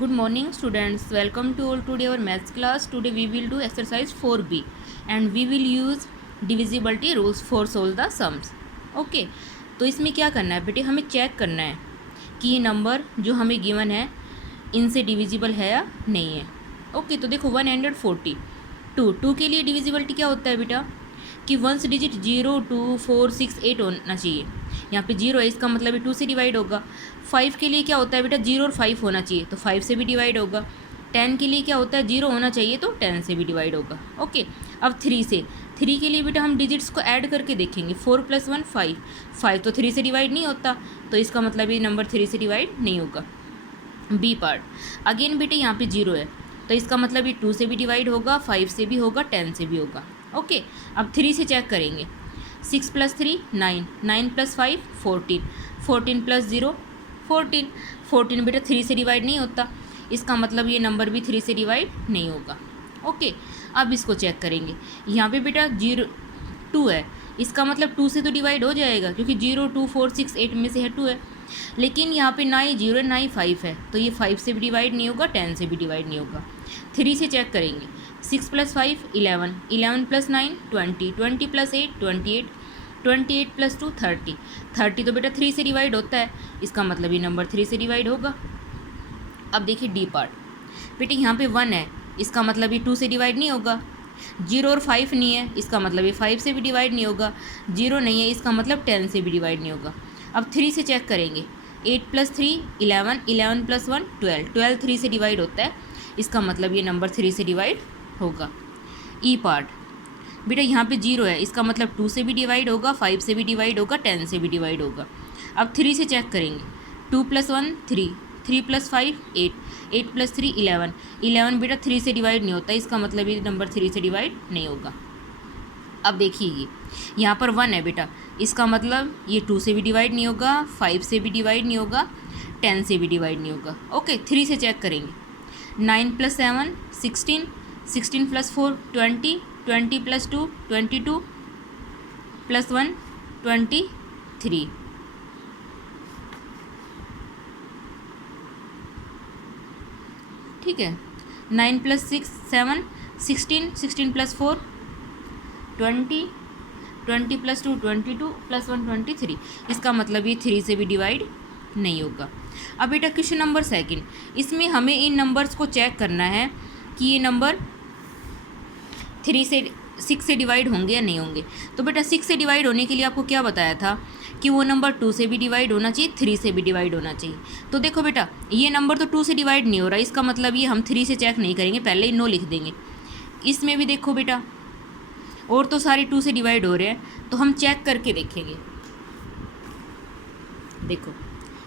Good morning students, welcome to all today our maths class. Today we will do exercise 4b and we will use divisibility rules for solve the sums. Okay तो इसमें क्या करना है बेटे, हमें check करना है कि ये नंबर जो हमें गिवन है इनसे डिविजिबल है या नहीं है। ओके तो देखो 140 टू के लिए डिविजिबिलिटी क्या होता है बेटा कि वंस डिजिट 0 2 4 6 8 होना चाहिए। यहाँ पे 0 है, इसका मतलब है 2 से डिवाइड होगा। 5 के लिए क्या होता है बेटा 0 और 5 होना चाहिए, तो 5 से भी डिवाइड होगा। 10 के लिए क्या होता है 0 होना चाहिए, तो 10 से भी डिवाइड होगा। ओके अब 3 के लिए बेटा हम डिजिट्स को ऐड करके देखेंगे। 4 + 1 5, 5 तो 3 से डिवाइड नहीं होता, तो इसका मतलब ये नंबर 3 से डिवाइड नहीं होगा। बी पार्ट अगेन बेटे यहाँ पे 0 है, तो इसका मतलब ये 2 से भी डिवाइड होगा, 5 से भी होगा, 10 से भी होगा। ओके अब 3 से चेक करेंगे। 6 + 3 9, 9 + 5 14, 14 + 0 14, 14 बेटा 3 से डिवाइड नहीं होता, इसका मतलब ये नंबर भी 3 से डिवाइड नहीं होगा। ओके अब इसको चेक करेंगे। यहाँ पे बेटा 2 है, इसका मतलब 2 से तो डिवाइड हो जाएगा क्योंकि 0 2 4 6 8 में से है 2 है। लेकिन यहाँ पे ना ही 0 है ना ही 5 है, तो ये 5 से भी डिवाइड नहीं होगा, 10 से भी डिवाइड नहीं होगा। 3 से चेक करेंगे। 6 + 5 11, 11 + 9 20, 20 + 8 28, 28 + 2 30, 30 तो बेटा 3 से डिवाइड होता है, इसका मतलब ये नंबर 3 से डिवाइड होगा। अब देखिए डी पार्ट बेटे यहाँ पे 1 है, इसका मतलब ये 2 से डिवाइड नहीं होगा। 0 और 5 नहीं है, इसका मतलब ये 5 से भी डिवाइड नहीं होगा। 0 नहीं है, इसका मतलब 10 से भी डिवाइड नहीं होगा। अब 3 से चेक करेंगे। 8 + 3 11, 11 + 1 12, 12 3 से डिवाइड होता है, इसका मतलब ये नंबर 3 से डिवाइड होगा। ई पार्ट बेटा यहाँ पे 0 है, इसका मतलब 2 से भी डिवाइड होगा, 5 से भी डिवाइड होगा, 10 से भी डिवाइड होगा। अब 3 से चेक करेंगे। 2 + 1 3, 3 + 5 8, 8 + 3 11, 11 बेटा 3 से डिवाइड नहीं होता, इसका मतलब ये नंबर 3 से डिवाइड नहीं होगा। अब देखिए ये यहाँ पर 1 है बेटा, इसका मतलब ये 2 से भी डिवाइड नहीं होगा, 5 से भी डिवाइड नहीं होगा, 10 से भी डिवाइड नहीं होगा। ओके 3 से चेक करेंगे। 9 + 7 16, 16 + 4 20, 20 + 2 22 + 1 23। ठीक है 9 + 6 7 16, 16 + 4 20, 20 + 2 22 + 1 23, इसका मतलब ये 3 से भी डिवाइड नहीं होगा। अब बेटा क्वेश्चन नंबर 2, इसमें हमें इन नंबर्स को चेक करना है कि ये नंबर 6 से डिवाइड होंगे या नहीं होंगे। तो बेटा 6 से डिवाइड होने के लिए आपको क्या बताया था कि वो नंबर 2 से भी डिवाइड होना चाहिए, 3 से भी डिवाइड होना चाहिए। तो देखो बेटा ये नंबर तो 2 से डिवाइड नहीं हो रहा, इसका मतलब ये हम 3 से चेक नहीं करेंगे, पहले ही नो लिख देंगे। इसमें भी देखो बेटा और तो सारे 2 से डिवाइड हो रहे हैं, तो हम चेक करके देखेंगे। देखो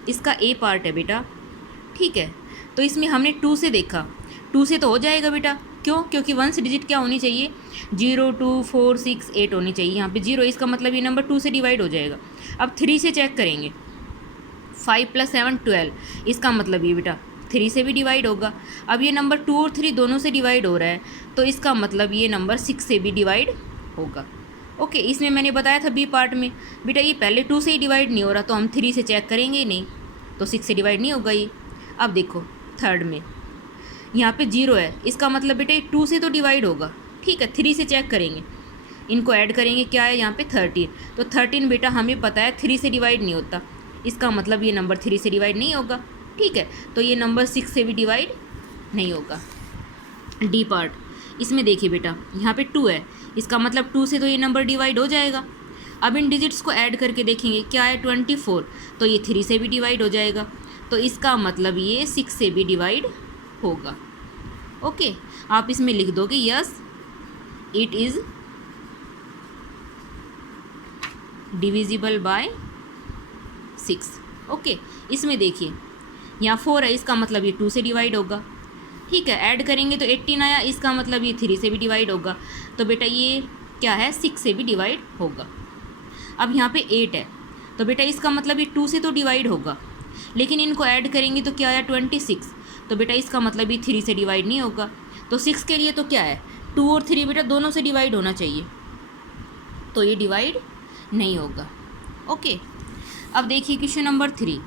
इसका ए पार्ट है बेटा, ठीक है, तो इसमें हमने 2 से देखा, 2 से तो हो जाएगा बेटा, क्यों? क्योंकि वंस डिजिट क्या होनी चाहिए 0 2 4 6 8 होनी चाहिए। यहाँ पे 0 इसका मतलब ये नंबर 2 से डिवाइड हो जाएगा। अब 3 से चेक करेंगे। 5 + 7 12, इसका मतलब ये बेटा 3 से भी डिवाइड होगा। अब ये नंबर 2 और 3 दोनों से डिवाइड हो रहा है, तो इसका मतलब ये नंबर 6 से भी डिवाइड होगा। ओके इसमें मैंने बताया था बी पार्ट में बेटा ये पहले 2 से ही डिवाइड नहीं हो रहा, तो हम 3 से चेक करेंगे ही नहीं, तो 6 से डिवाइड नहीं होगा ये। अब देखो थर्ड में यहाँ पे 0 है, इसका मतलब बेटा ये 2 से तो डिवाइड होगा, ठीक है। 3 से चेक करेंगे, इनको ऐड करेंगे, क्या है यहाँ पे 13, तो 13 बेटा हमें पता है 3 से डिवाइड नहीं होता, इसका मतलब ये नंबर 3 से डिवाइड नहीं होगा, ठीक है। तो ये नंबर 6 से भी डिवाइड नहीं होगा। डी पार्ट इसमें देखिए बेटा यहाँ पे 2 है, इसका मतलब 2 से तो ये नंबर डिवाइड हो जाएगा। अब इन डिजिट्स को ऐड करके देखेंगे, क्या है 24, तो ये 3 से भी डिवाइड हो जाएगा, तो इसका मतलब ये 6 से भी डिवाइड होगा। ओके आप इसमें लिख दोगे yes it is divisible by 6। Okay इसमें देखिए यहाँ 4 है, इसका मतलब ये 2 से डिवाइड होगा, ठीक है। ऐड करेंगे तो 18 आया, इसका मतलब ये 3 से भी डिवाइड होगा, तो बेटा ये क्या है 6 से भी डिवाइड होगा। अब यहाँ पे 8 है, तो बेटा इसका मतलब ये 2 से तो डिवाइड होगा, लेकिन इनको ऐड करेंगे तो क्या आया 26, तो बेटा इसका मतलब ये 3 से डिवाइड नहीं होगा। तो 6 के लिए तो क्या है 2 और 3 बेटा दोनों से डिवाइड होना चाहिए, तो ये डिवाइड नहीं होगा। ओके अब देखिए क्वेश्चन नंबर 3,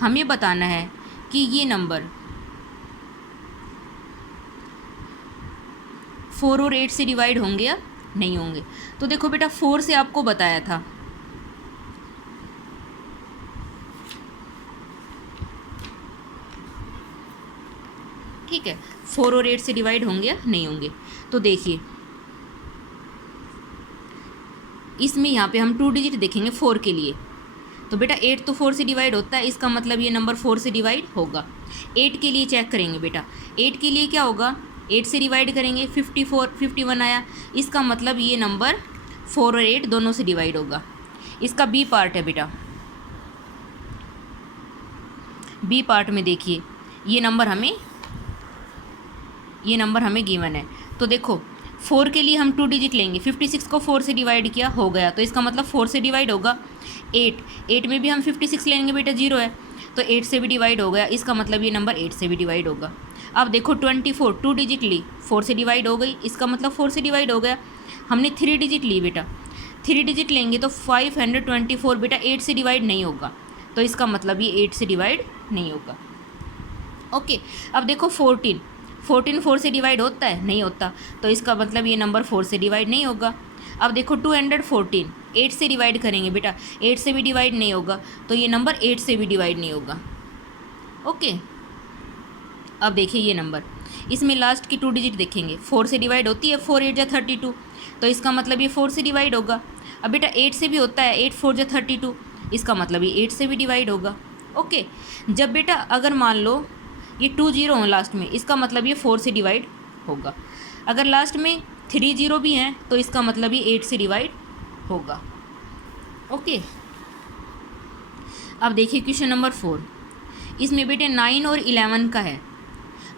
हमें बताना है कि ये नंबर 4 और 8 से डिवाइड होंगे या नहीं होंगे? तो देखो बेटा 4 से आपको बताया था, ठीक है, 4 और 8 से डिवाइड होंगे या नहीं होंगे? तो देखिए इसमें यहाँ पे हम 2 डिजिट देखेंगे 4 के लिए। तो बेटा 8 तो 4 से डिवाइड होता है, इसका मतलब ये नंबर 4 से डिवाइड होगा। 8 के लिए चेक करेंगे बेटा, 8 के लिए क्या होगा, 8 से डिवाइड करेंगे 54 51 आया, इसका मतलब ये नंबर 4 और 8 दोनों से डिवाइड होगा। इसका बी पार्ट है बेटा, बी पार्ट में देखिए ये नंबर हमें गिवन है। तो देखो 4 के लिए हम 2 डिजिट लेंगे, 56 को 4 से डिवाइड किया हो गया, तो इसका मतलब 4 से डिवाइड होगा। 8 में भी हम 56 लेंगे बेटा, 0 है, तो 8 से भी डिवाइड हो गया, इसका मतलब ये नंबर 8 से भी डिवाइड होगा। अब देखो 24 2 डिजिट ली, 4 से डिवाइड हो गई, इसका मतलब 4 से डिवाइड हो गया। हमने 3 डिजिट ली बेटा, 3 डिजिट लेंगे तो 524 बेटा 8 से डिवाइड नहीं होगा, तो इसका मतलब ये 8 से डिवाइड नहीं होगा। ओके, अब देखो 14 4 से डिवाइड होता है, नहीं होता, तो इसका मतलब ये नंबर 4 से डिवाइड नहीं होगा। अब देखो 214 8 से डिवाइड करेंगे बेटा, 8 से भी डिवाइड नहीं होगा, तो ये नंबर 8 से भी डिवाइड नहीं होगा। ओके, अब देखिए ये नंबर, इसमें लास्ट की 2 डिजिट देखेंगे, 4 से डिवाइड होती है, 4 8 जा 32, तो इसका मतलब ये 4 से डिवाइड होगा। अब बेटा 8 से भी होता है, 8 4 जा 32, इसका मतलब ये 8 से भी डिवाइड होगा। ओके, जब बेटा अगर मान लो ये 2 0 हो लास्ट में, इसका मतलब ये 4 से डिवाइड होगा। अगर लास्ट में 3 0 भी हैं तो इसका मतलब ये 8 से डिवाइड होगा। ओके, अब देखिए क्वेश्चन नंबर 4, इसमें बेटे 9 और 11 का है।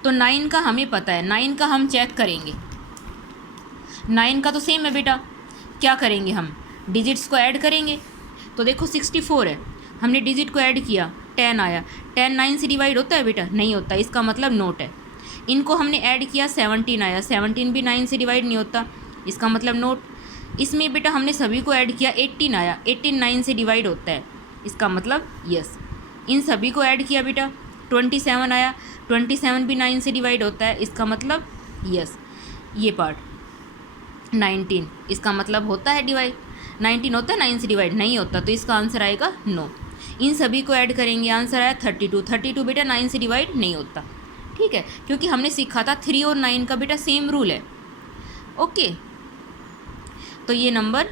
तो 9 का हमें पता है, 9 का हम चेक करेंगे, 9 का तो सेम है बेटा, क्या करेंगे हम डिजिट्स को ऐड करेंगे। तो देखो 64 है, हमने डिजिट को ऐड किया, 10 आया, 10 9 से डिवाइड होता है बेटा, नहीं होता, इसका मतलब नोट है। इनको हमने ऐड किया, 17 आया, 17 भी 9 से डिवाइड नहीं होता, इसका मतलब नोट। इसमें बेटा हमने सभी को ऐड किया, 18 आया, 18 9 से डिवाइड होता है, इसका मतलब यस। इन सभी को ऐड किया बेटा, 27 आया, 27 भी 9 से डिवाइड होता है, इसका मतलब यस। ये पार्ट 19, इसका मतलब होता है डिवाइड, 19 होता है 9 से डिवाइड, नहीं होता, तो इसका आंसर आएगा नो। इन सभी को ऐड करेंगे, आंसर आया 32, 32 बेटा 9 से डिवाइड नहीं होता, ठीक है, क्योंकि हमने सीखा था 3 और 9 का बेटा सेम रूल है। ओके, तो ये नंबर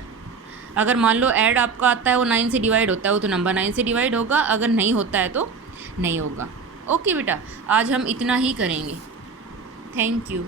अगर मान लो ऐड आपका आता है वो 9 से डिवाइड होता है, वो तो नंबर 9 से डिवाइड होगा, अगर नहीं होता है तो नहीं होगा। ओके बेटा, आज हम इतना ही करेंगे। Thank you.